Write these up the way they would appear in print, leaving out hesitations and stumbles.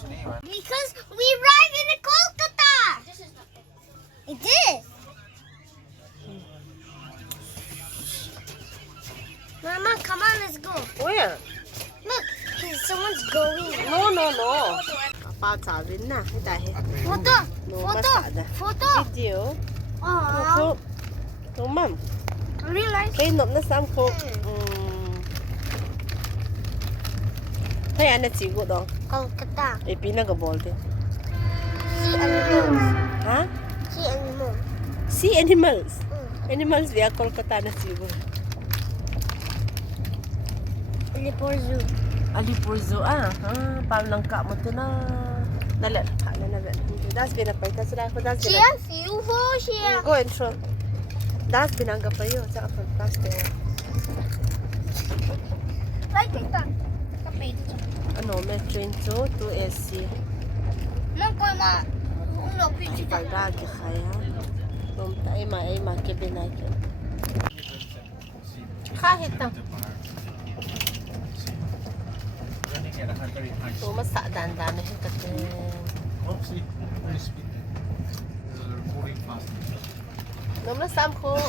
Because we arrived in Kolkata. It is. Mama, come on, let's go. Where? Look, someone's going. No. Papa trả đến nè, cái đại hệ. Photo, No, photo, masada. photo. Video. Aww. Cô. Cô mắm. Realize. Cái nộp nó xăm cô. Thấy anh chỉ có đó. Kolkata. Ê, pin nó có ball đi. Sea animals. Hả? Sea animals. Sea animals. Animals dia Kolkata na siguro. Alipur Zoo. Alipur Zoo palangka mo to na. Dala, hala na ba. Das pinapay ka sila ko das. Chia, UFO, chia. Go and show. Das pinangga pa yun sa plastic. Like ito. Kapit. Ano, may train to SC. Nang ko ma. Ulo pichi ka. Pagdagi kaya. Tum tayo makibinay ko. Kahit na. So, masadaan-daan na siya kasi. Nung nasam ko.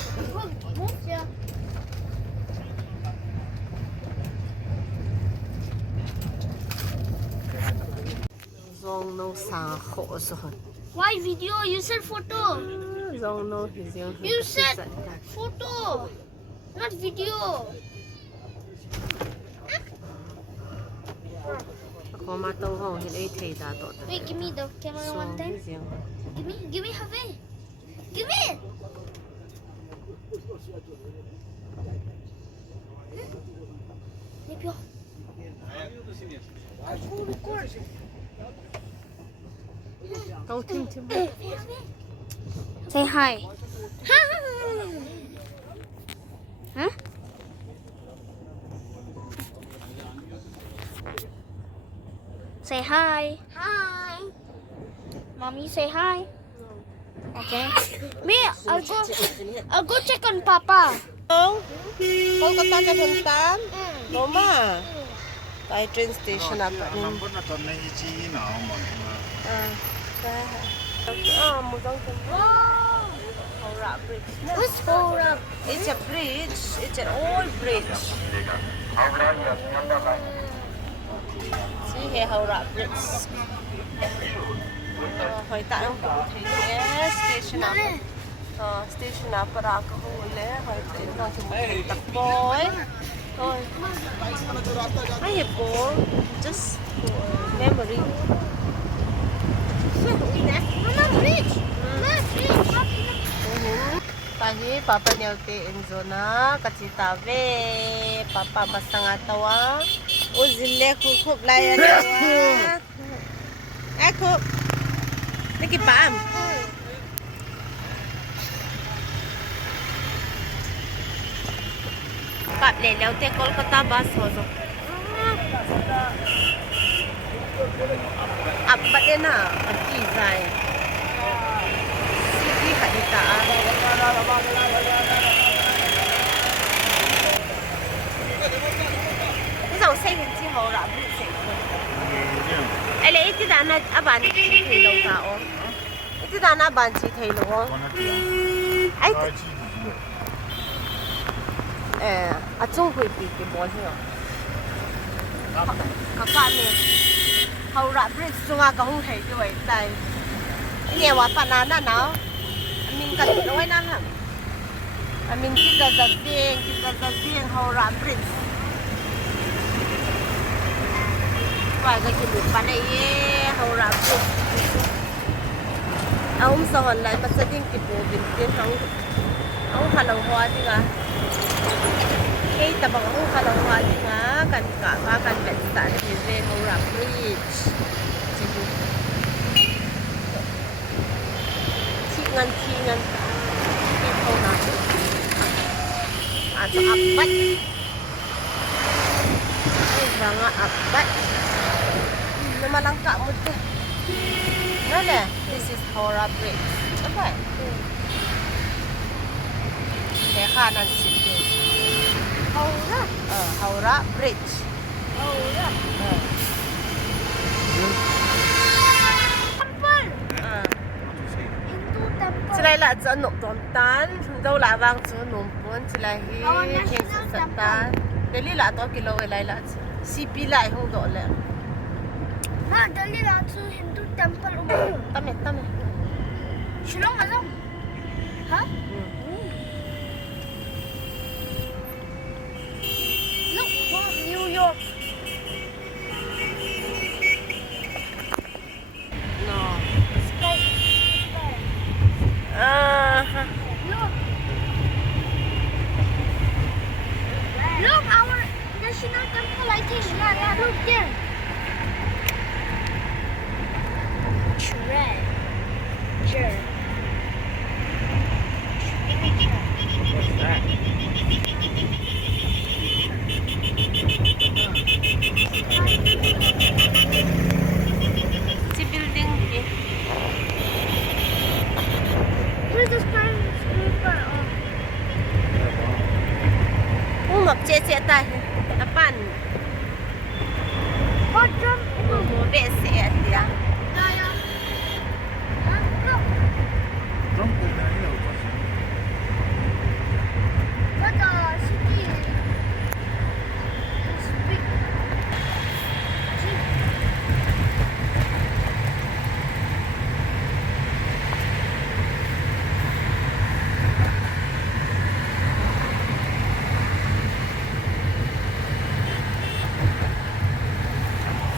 Zong no sa ko sohon. Why video? You said photo. Zong no hizyo. You said photo, not video. Ako matong ho hilay tay dato. Wait, give me the camera one time. Give me have it. Give it. Maybe. I will record. Talking to me. Say hi. Huh? Say hi. Hi. Mommy, say hi. Okay. Me, I'll go check on Papa. Kolkata ka puntan? Mama. Tayo train station na pa rin. Mudang ka. Howrah Bridge. Who's Howrah? It's a bridge. It's an old bridge. See here, Howrah Bridge. Hỏi tại ông cũng thấy station up. Station up ra có hole hỏi đến con chúng mình tập boy. Thôi. I have go just for memory. Mama, bridge. Mama, bridge. Tahi papa nyaute enzona kacita ve papa basta nga tawa uzille khup layan tawa ako nakipam pap le laute Kolkata bus ho so abba na ati zai city hadita cái dòng xe hình chi hồ là bị sệt ai lấy cái đàn này à bạn chỉ thấy lâu cả ô cái đàn này bạn chỉ thấy lâu ô ai à chung hội bị cái bó gì à các bạn này hồ là bị chung à có không thấy cái vậy tại ngheว่าปานนั้นน่ะเนาะมินกันน้อยนั่นน่ะมินกินกับเตียงเฮาร้านปรินซ์ว่าก็กินปานไอ้เฮาร้านปรินซ์เอาสอนหลายมาซะดิ้งกินโบบินเตียงเอาคันลังหัวดิงะเฮ้ยตะบังเอาคันลังหัวดิงะกันกะว่ากันเป็นสถานที่เรเฮาร้านปรินซ์ngan ito na ato apat mga apat namalangka mo ito nana this is Howrah Bridge okay kaya kanan sige Howrah Bridge là cho nộp tóm tán đâu là vang cho nộp bốn chỉ là hi thiên sự sạch tán để lý là to kilo lại là CP lại không độ lẹ Ma, dali lang to Hindu temple. tame Shillong alam. Huh? Look, wow, New York. no Sky. Look. Look, our national temple, I think. Yeah, look there. Treasure. si building ki Here's the skyscraper. ngọc che tai pan What jump? mo be se dia Yeah. Look. But the city is big. See?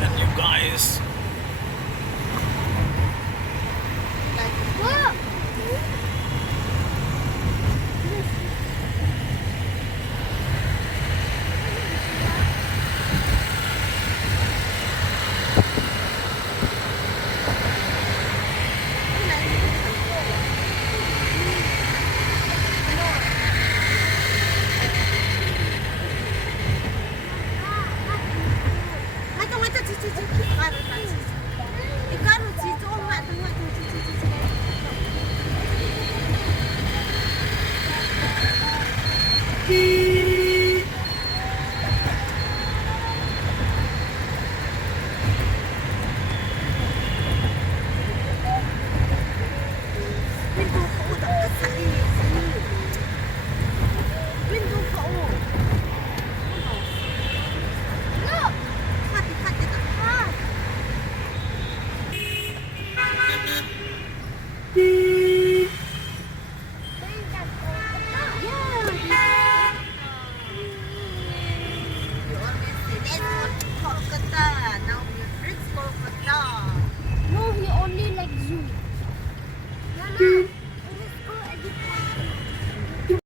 And you guys